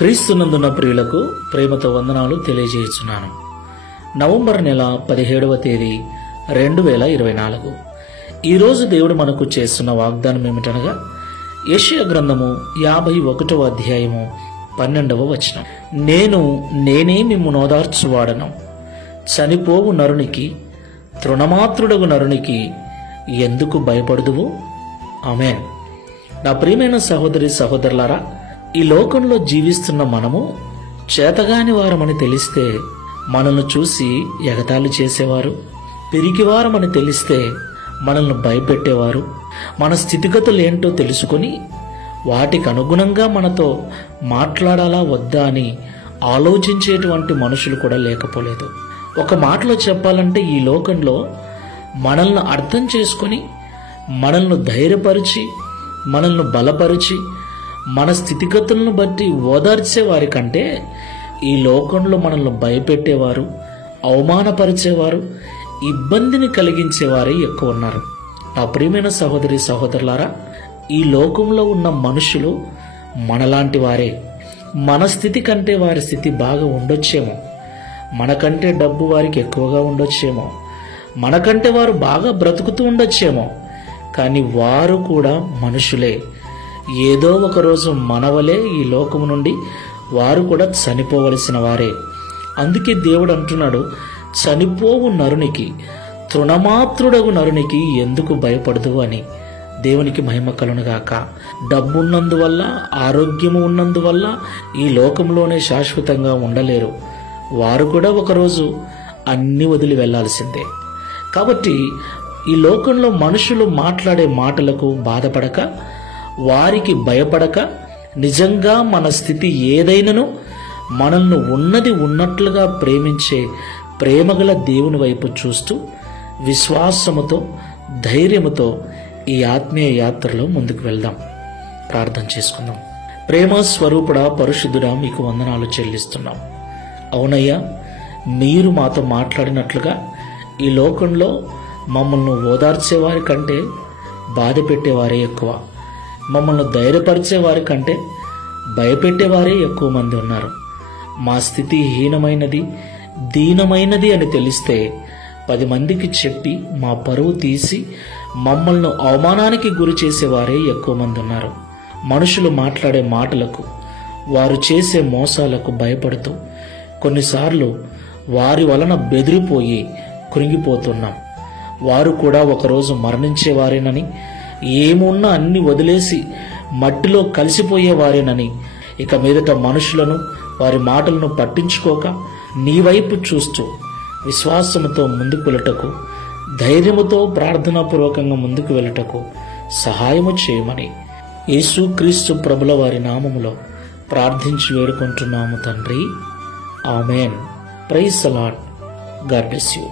క్రీస్తునందున ప్రియులకు ప్రేమతో వందనాలు తెలియజేయుచున్నాను. నవంబర్ నెల 17వ తేదీ 2024. ఈరోజు దేవుడు మనకు చేస్తున్న వాగ్దానం ఏమిటనగా యెషయా గ్రంథము 51వ అధ్యాయము 12వ వచనం. నేనే మిమ్ము నోదార్చువాడను, చనిపోవు నరునికి, తృణమాత్రుడగు నరునికి ఎందుకు భయపడుదువు? ఆమేన్. నా ప్రియమైన సహోదరి సహోదరులారా, ఈ లోకంలో జీవిస్తున్న మనము చేతగాని వారమని తెలిస్తే మనల్ని చూసి ఎగతాళి చేసేవారు, పిరికివారమని తెలిస్తే మనల్ని భయపెట్టేవారు, మన స్థితిగతులు ఏంటో తెలుసుకొని వాటికి అనుగుణంగా మనతో మాట్లాడాలా వద్దా అని ఆలోచించేటువంటి మనుషులు కూడా లేకపోలేదు. ఒక మాటలో చెప్పాలంటే ఈ లోకంలో మనల్ని అర్థం చేసుకొని, మనల్ని ధైర్యపరిచి, మనల్ని బలపరిచి, మన స్థితిగతులను బట్టి ఓదార్చే వారి కంటే ఈ లోకంలో మనల్ని భయపెట్టేవారు, అవమానపరిచేవారు, ఇబ్బందిని కలిగించేవారే ఎక్కువ ఉన్నారు. నా ప్రియమైన సహోదరి సహోదరులారా, ఈ లోకంలో ఉన్న మనుషులు మనలాంటి వారే. మన స్థితి కంటే వారి స్థితి బాగా ఉండొచ్చేమో, మనకంటే డబ్బు వారికి ఎక్కువగా ఉండొచ్చేమో, మనకంటే వారు బాగా బ్రతుకుతూ ఉండొచ్చేమో, కానీ వారు కూడా మనుషులే. ఏదో ఒక రోజు మనవలే ఈ లోకము నుండి వారు కూడా చనిపోవలసిన వారే. అందుకే దేవుడు అంటున్నాడు, చనిపోవు నరునికి, తృణమాత్రుడగు నరునికి ఎందుకు భయపడదు అని. దేవునికి మహిమ కలుగునుగాక. డబ్బున్నందువల్ల, ఆరోగ్యము ఉన్నందువల్ల ఈ లోకంలోనే శాశ్వతంగా ఉండలేరు. వారు కూడా ఒకరోజు అన్ని వదిలి వెళ్లాల్సిందే. కాబట్టి ఈ లోకంలో మనుషులు మాట్లాడే మాటలకు బాధపడక, వారికి భయపడక, నిజంగా మన స్థితి ఏదైనను మనల్ని ఉన్నది ఉన్నట్లుగా ప్రేమించే ప్రేమగల దేవుని వైపు చూస్తూ విశ్వాసముతో, ధైర్యముతో ఈ ఆత్మీయ యాత్రలో ముందుకు వెళ్దాం. ప్రార్థన చేసుకుందాం. ప్రేమ స్వరూపుడా, పరిశుద్ధుడా, మీకు వందనాలు చెల్లిస్తున్నాం. అవునయ్యా, మీరు మాతో మాట్లాడినట్లుగా ఈ లోకంలో మమ్మల్ని ఓదార్చేవారి కంటే బాధ పెట్టేవారే ఎక్కువ, మమ్మల్ని ధైర్యపరిచేవారి కంటే భయపెట్టేవారే ఎక్కువ మంది ఉన్నారు. మా స్థితి హీనమైనది, దీనమైనది అని తెలిస్తే 10 మందికి చెప్పి మా పరువు తీసి మమ్మల్ని అవమానానికి గురి చేసేవారే ఎక్కువ మంది ఉన్నారు. మనుషులు మాట్లాడే మాటలకు, వారు చేసే మోసాలకు భయపడుతూ కొన్నిసార్లు వారి వలన బెదిరిపోయి కృంగిపోతున్నాం. వారు కూడా ఒకరోజు మరణించేవారేనని, ఏమున్నా అన్ని వదిలేసి మట్టిలో కలిసిపోయేవారేనని, ఇక మీదట మనుషులను, వారి మాటలను పట్టించుకోక నీ వైపు చూస్తూ విశ్వాసముతో ముందుకు వెళ్ళటకు, ధైర్యముతో ప్రార్థనాపూర్వకంగా ముందుకు వెళ్ళటకు సహాయము చేయమని యేసుక్రీస్తు ప్రభుల వారి నామములో ప్రార్థించి వేడుకుంటున్నాము తండ్రి. Amen. Praise the lord. God bless you.